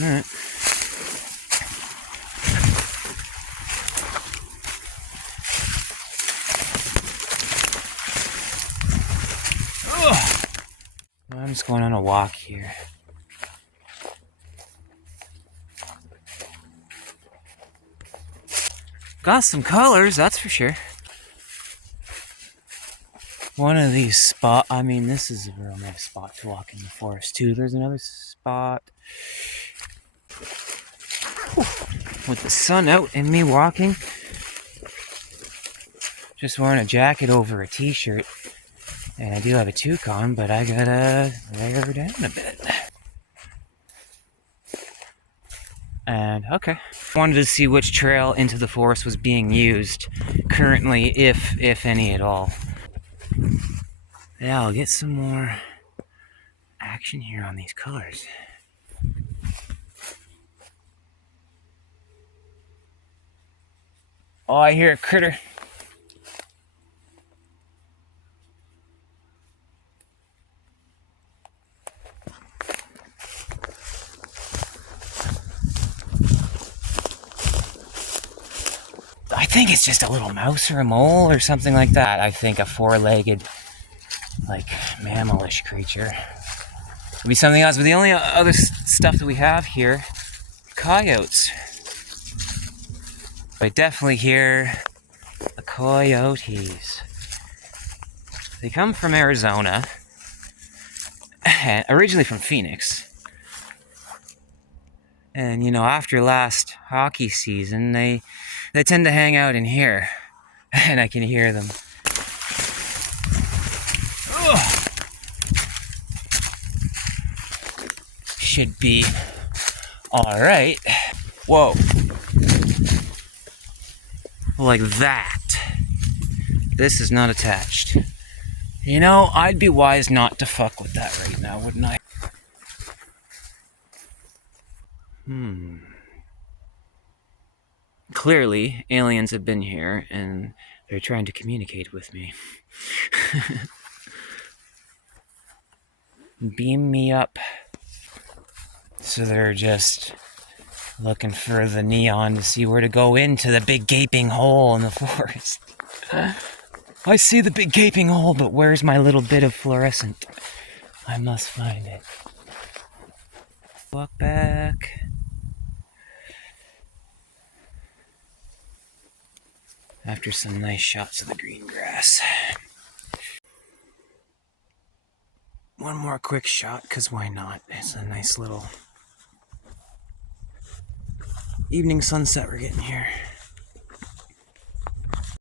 Alright. I'm just going on a walk here. Got some colors, that's for sure. One of these this is a real nice spot to walk in the forest too. There's another spot with the sun out and me walking. Just wearing a jacket over a t-shirt. And I do have a toque on, but I gotta layer down a bit. And okay. Wanted to see which trail into the forest was being used currently, if any at all. Yeah, I'll get some more action here on these colors. Oh, I hear a critter. I think it's just a little mouse or a mole or something like that. I think a four-legged, like, mammalish creature. It'll be something else, but the only other stuff that we have here, coyotes. I definitely hear the coyotes. They come from Arizona, originally from Phoenix. And, after last hockey season, they tend to hang out in here. And I can hear them. Ugh. Should be alright. Whoa. Like that. This is not attached. I'd be wise not to fuck with that right now, wouldn't I? Clearly, aliens have been here, and they're trying to communicate with me. Beam me up. So they're just looking for the neon to see where to go into the big gaping hole in the forest. I see the big gaping hole, but where's my little bit of fluorescent? I must find it. Walk back. After some nice shots of the green grass. One more quick shot, because why not? It's a nice little evening sunset we're getting here.